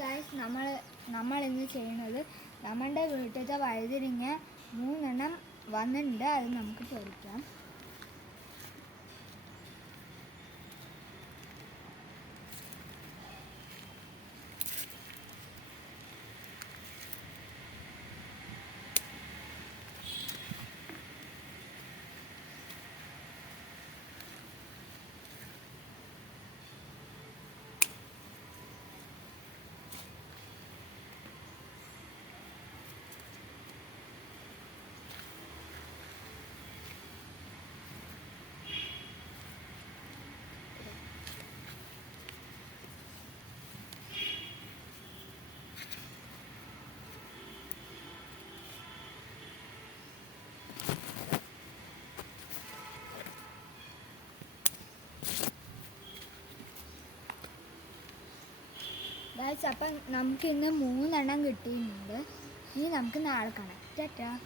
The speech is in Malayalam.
ഗായ്സ് നമ്മൾ നമ്മൾ ഇന്ന് ചെയ്യുന്നത് നമ്മളുടെ വീട്ടിലത്തെ വഴുതിരിങ്ങ മൂന്നെണ്ണം വന്നിട്ടുണ്ട് അത് നമുക്ക് പൊരിക്കാം. അപ്പം നമുക്ക് ഇന്ന് മൂന്നെണ്ണം കിട്ടിയിട്ടുണ്ട്. ഇനി നമുക്ക് നാളെ കാണാം. ടാറ്റാ.